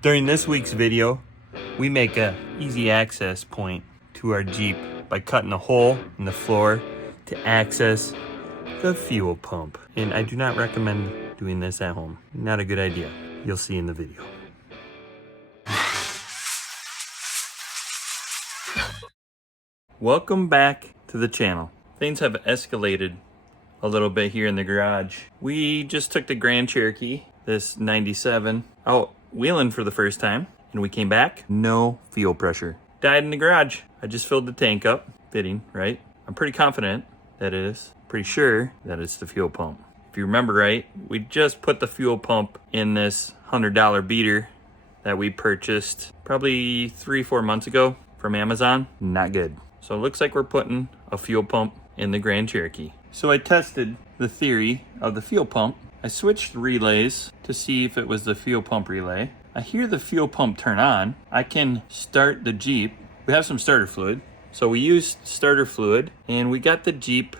During this week's video, we make an easy access point to our Jeep by cutting a hole in the floor to access the fuel pump. And I do not recommend doing this at home. Not a good idea. You'll see in the video. Welcome back to the channel. Things have escalated a little bit here in the garage. We just took the Grand Cherokee, this 97, out wheeling for the first time, and we came back, no fuel pressure. Died in the garage. I just filled the tank up, fitting, right? I'm pretty confident that it is. Pretty sure that it's the fuel pump. If you remember right, we just put the fuel pump in this $100 beater that we purchased probably 3-4 months ago from Amazon. Not good. So it looks like we're putting a fuel pump in the Grand Cherokee. So I tested the theory of the fuel pump. I switched relays to see if it was the fuel pump relay. I hear the fuel pump turn on. I can start the Jeep. We have some starter fluid. So we used starter fluid and we got the Jeep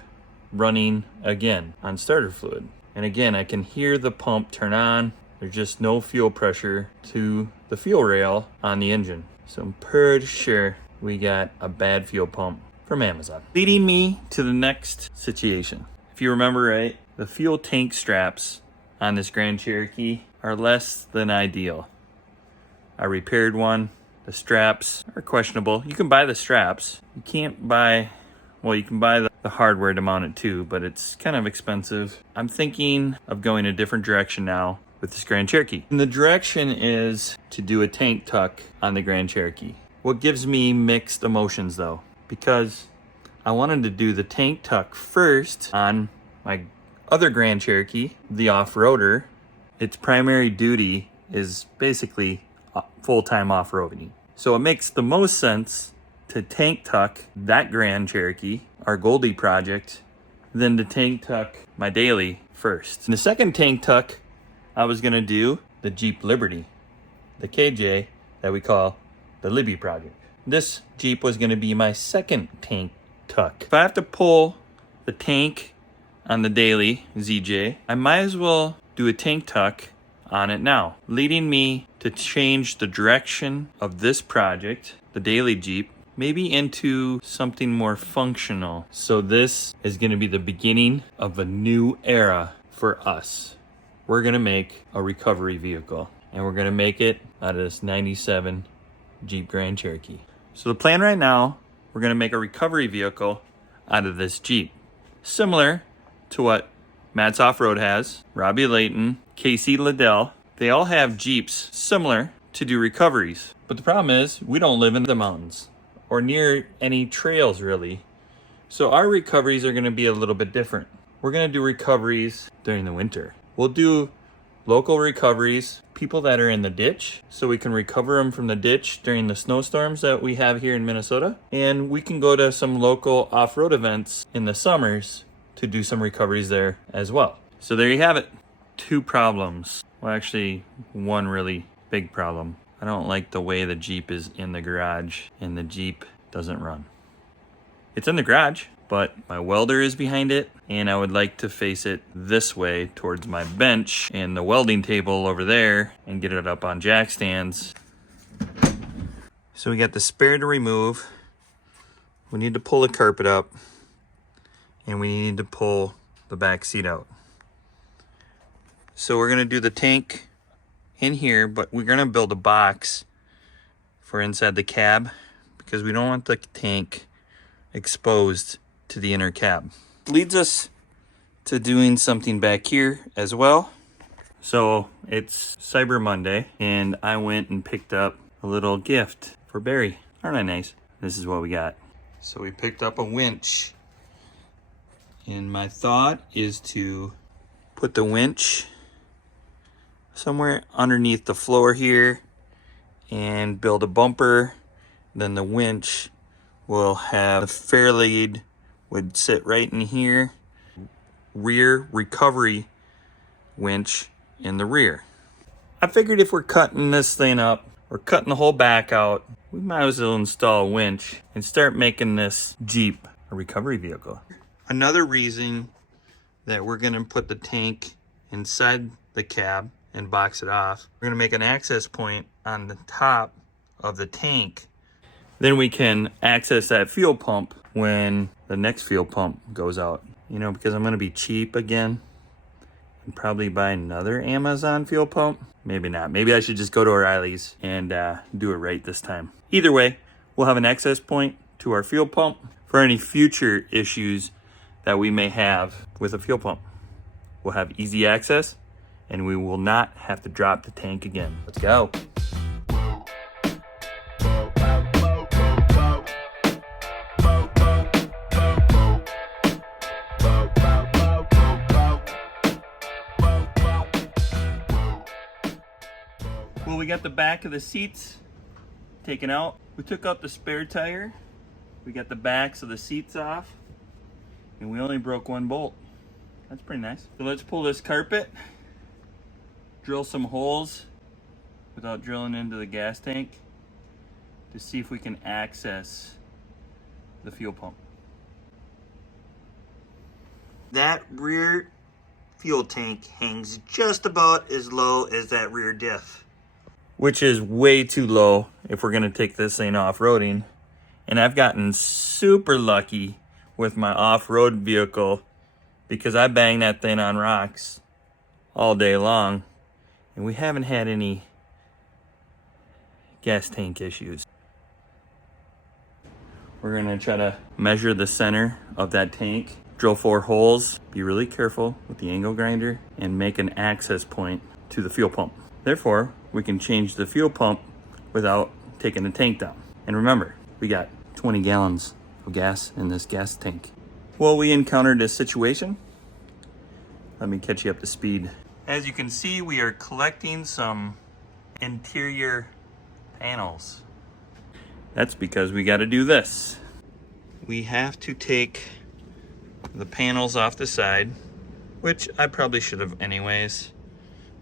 running again on starter fluid. And again, I can hear the pump turn on. There's just no fuel pressure to the fuel rail on the engine. So I'm pretty sure we got a bad fuel pump from Amazon. Leading me to the next situation. If you remember right, the fuel tank straps on this Grand Cherokee are less than ideal. I repaired one. The straps are questionable. You can buy the straps. You can't buy, well, you can buy the hardware to mount it too, but it's kind of expensive. I'm thinking of going a different direction now with this Grand Cherokee. And the direction is to do a tank tuck on the Grand Cherokee. What gives me mixed emotions though, because I wanted to do the tank tuck first on my other Grand Cherokee, the off-roader. Its primary duty is basically full-time off-roading. So it makes the most sense to tank tuck that Grand Cherokee, our Goldie project, than to tank tuck my daily first. And the second tank tuck, I was gonna do the Jeep Liberty, the KJ that we call the Libby project. This Jeep was gonna be my second tank tuck. If I have to pull the tank on the daily ZJ, I might as well do a tank tuck on it now, leading me to change the direction of this project, the daily Jeep, maybe into something more functional. So this is going to be the beginning of a new era for us. We're going to make a recovery vehicle, and we're going to make it out of this 97 Jeep Grand Cherokee. So the plan right now, we're going to make a recovery vehicle out of this Jeep, similar to what Matt's Off-Road has, Robbie Layton, Casey Liddell. They all have Jeeps similar to do recoveries. But the problem is we don't live in the mountains or near any trails really. So our recoveries are going to be a little bit different. We're going to do recoveries during the winter. We'll do local recoveries, people that are in the ditch, so we can recover them from the ditch during the snowstorms that we have here in Minnesota. And we can go to some local off-road events in the summers to do some recoveries there as well. So there you have it. 2 problems. Well, actually, one really big problem. I don't like the way the Jeep is in the garage and the Jeep doesn't run. It's in the garage, but my welder is behind it and I would like to face it this way towards my bench and the welding table over there and get it up on jack stands. So we got the spare to remove. We need to pull the carpet up and we need to pull the back seat out. So we're gonna do the tank in here, but we're gonna build a box for inside the cab because we don't want the tank exposed to the inner cab. Leads us to doing something back here as well. So it's Cyber Monday and I went and picked up a little gift for Barry. Aren't I nice? This is what we got. So we picked up a winch. And my thought is to put the winch somewhere underneath the floor here and build a bumper. Then the winch will have the fair lead would sit right in here. Rear recovery winch in the rear. I figured if we're cutting this thing up, we're cutting the whole back out, we might as well install a winch and start making this Jeep a recovery vehicle. Another reason that we're gonna put the tank inside the cab and box it off, we're gonna make an access point on the top of the tank, then we can access that fuel pump when the next fuel pump goes out. You know, because I'm gonna be cheap again and probably buy another Amazon fuel pump. Maybe not. Maybe I should just go to O'Reilly's and do it right this time. Either way, we'll have an access point to our fuel pump for any future issues that we may have with a fuel pump. We'll have easy access and we will not have to drop the tank again. Let's go. Well, we got the back of the seats taken out. We took out the spare tire. We got the backs of the seats off. And we only broke one bolt. That's pretty nice. So let's pull this carpet, drill some holes without drilling into the gas tank to see if we can access the fuel pump. That rear fuel tank hangs just about as low as that rear diff, which is way too low if we're gonna take this thing off-roading. And I've gotten super lucky with my off-road vehicle because I bang that thing on rocks all day long and we haven't had any gas tank issues. We're gonna try to measure the center of that tank, drill 4 holes, be really careful with the angle grinder, and make an access point to the fuel pump. Therefore, we can change the fuel pump without taking the tank down. And remember, we got 20 gallons of gas in this gas tank. Well, we encountered a situation. Let me catch you up to speed. As you can see, we are collecting some interior panels. That's because we got to do this. We have to take the panels off the side, which I probably should have anyways,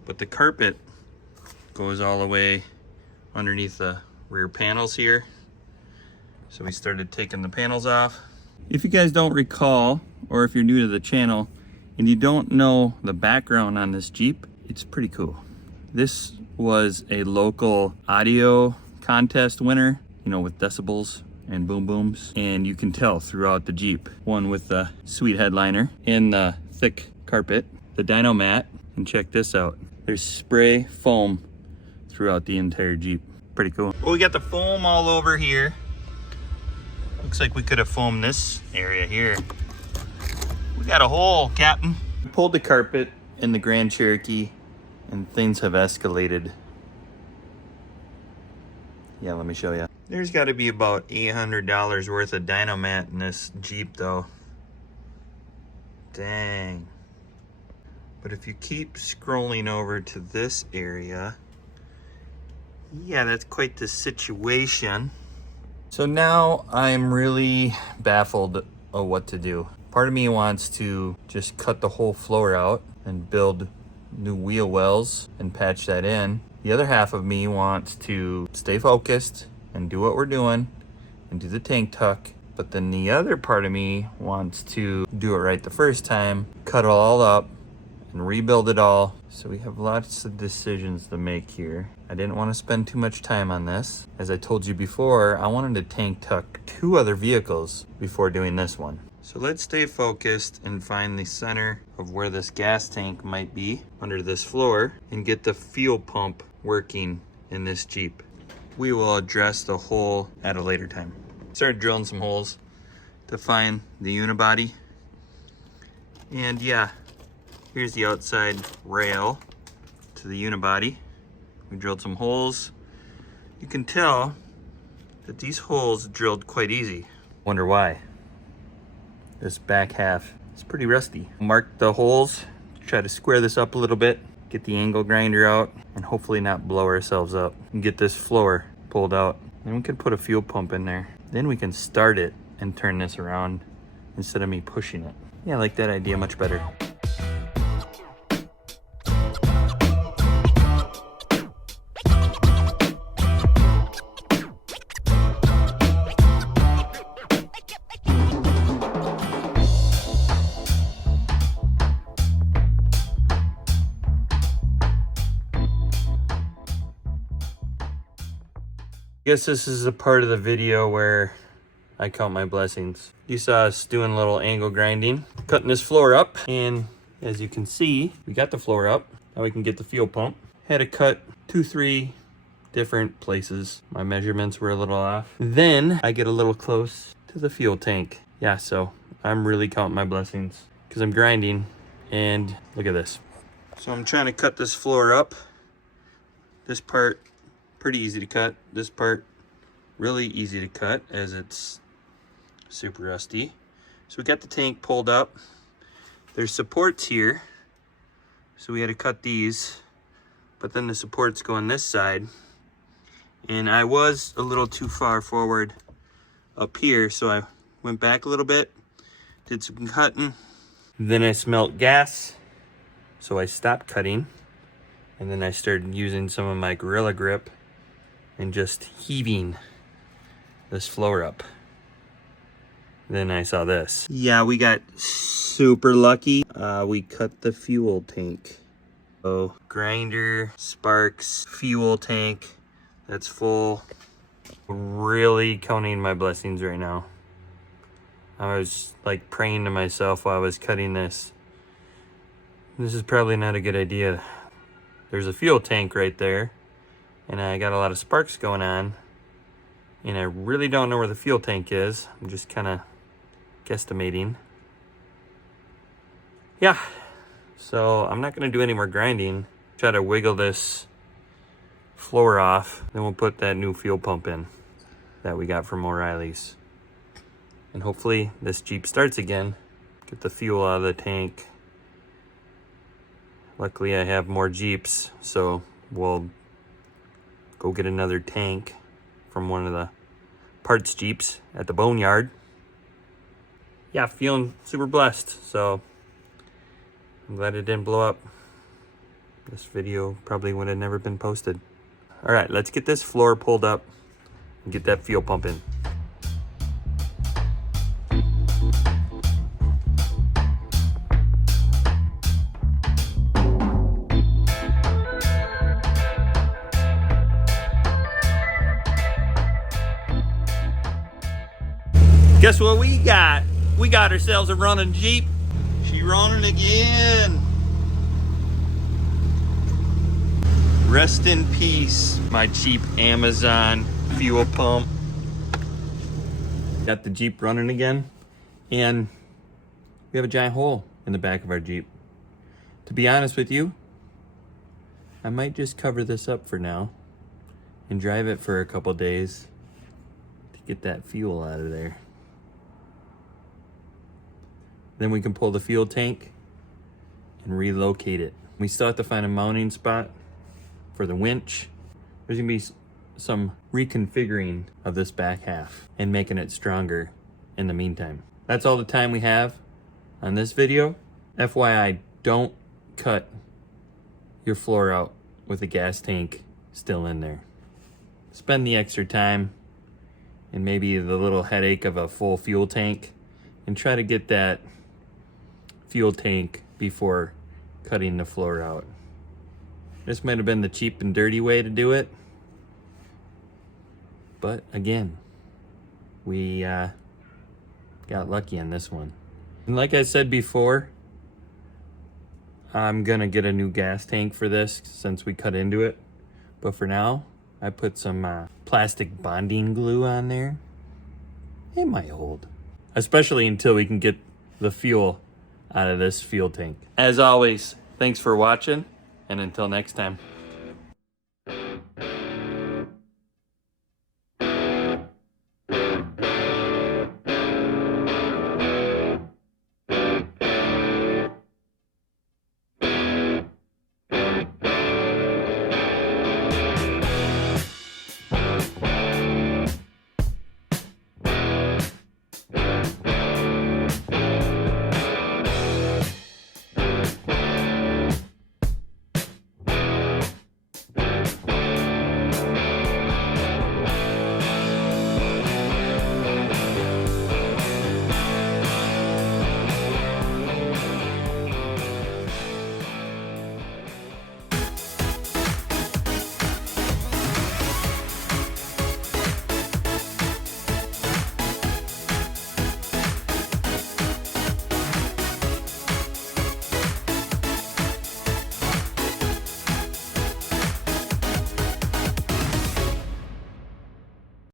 but the carpet goes all the way underneath the rear panels here. So we started taking the panels off. If you guys don't recall, or if you're new to the channel and you don't know the background on this Jeep, it's pretty cool. This was a local audio contest winner, you know, with decibels and boom booms, and you can tell throughout the Jeep. One with the sweet headliner and the thick carpet, the dyno mat, and check this out. There's spray foam throughout the entire Jeep. Pretty cool. Well, we got the foam all over here. Looks like we could have foamed this area here. We got a hole, Captain. We pulled the carpet in the Grand Cherokee and things have escalated. Yeah, let me show you. There's got to be about $800 worth of dyno mat in this Jeep though. Dang. But if you keep scrolling over to this area, yeah, that's quite the situation. So now I'm really baffled of what to do. Part of me wants to just cut the whole floor out and build new wheel wells and patch that in. The other half of me wants to stay focused and do what we're doing and do the tank tuck. But then the other part of me wants to do it right the first time, cut it all up and rebuild it all. So we have lots of decisions to make here. I didn't want to spend too much time on this. As I told you before, I wanted to tank tuck 2 other vehicles before doing this one. So let's stay focused and find the center of where this gas tank might be under this floor and get the fuel pump working in this Jeep. We will address the hole at a later time. Started drilling some holes to find the unibody. And yeah, here's the outside rail to the unibody. We drilled some holes. You can tell that these holes drilled quite easy. Wonder why. This back half is pretty rusty. Mark the holes, try to square this up a little bit, get the angle grinder out, and hopefully not blow ourselves up. And get this floor pulled out. Then we can put a fuel pump in there. Then we can start it and turn this around instead of me pushing it. Yeah, I like that idea much better. I guess this is a part of the video where I count my blessings. You saw us doing a little angle grinding, cutting this floor up, and as you can see, we got the floor up. Now we can get the fuel pump. Had to cut 2-3 different places. My measurements were a little off. Then I get a little close to the fuel tank. Yeah, so I'm really counting my blessings because I'm grinding, and look at this. So I'm trying to cut this floor up. This part, pretty easy to cut. This part, really easy to cut as it's super rusty. So we got the tank pulled up. There's supports here. So we had to cut these, but then the supports go on this side. And I was a little too far forward up here, so I went back a little bit, did some cutting. Then I smelt gas, so I stopped cutting. And then I started using some of my Gorilla Grip and just heaving this floor up. Then I saw this. Yeah, we got super lucky. We cut the fuel tank. So grinder, sparks, fuel tank, that's full. Really counting my blessings right now. I was like praying to myself while I was cutting this. This is probably not a good idea. There's a fuel tank right there, and I got a lot of sparks going on, and I really don't know where the fuel tank is. I'm just kind of guesstimating. Yeah, so I'm not going to do any more grinding. Try to wiggle this floor off, then we'll put that new fuel pump in that we got from O'Reilly's. And hopefully this Jeep starts again. Get the fuel out of the tank. Luckily I have more Jeeps, so we'll go get another tank from one of the parts Jeeps at the boneyard. Yeah, feeling super blessed, so I'm glad it didn't blow up. This video probably would have never been posted. All right, let's get this floor pulled up and get that fuel pump in. Guess what we got? We got ourselves a running Jeep. She running again. Rest in peace, my cheap Amazon fuel pump. Got the Jeep running again, and we have a giant hole in the back of our Jeep. To be honest with you, I might just cover this up for now and drive it for a couple days to get that fuel out of there. Then we can pull the fuel tank and relocate it. We still have to find a mounting spot for the winch. There's gonna be some reconfiguring of this back half and making it stronger in the meantime. That's all the time we have on this video. FYI, don't cut your floor out with a gas tank still in there. Spend the extra time and maybe the little headache of a full fuel tank and try to get that fuel tank before cutting the floor out. This might have been the cheap and dirty way to do it, but again, we got lucky on this one. And like I said before, I'm gonna get a new gas tank for this since we cut into it, but for now I put some plastic bonding glue on there. It might hold, especially until we can get the fuel out of this fuel tank. As always, thanks for watching, and until next time.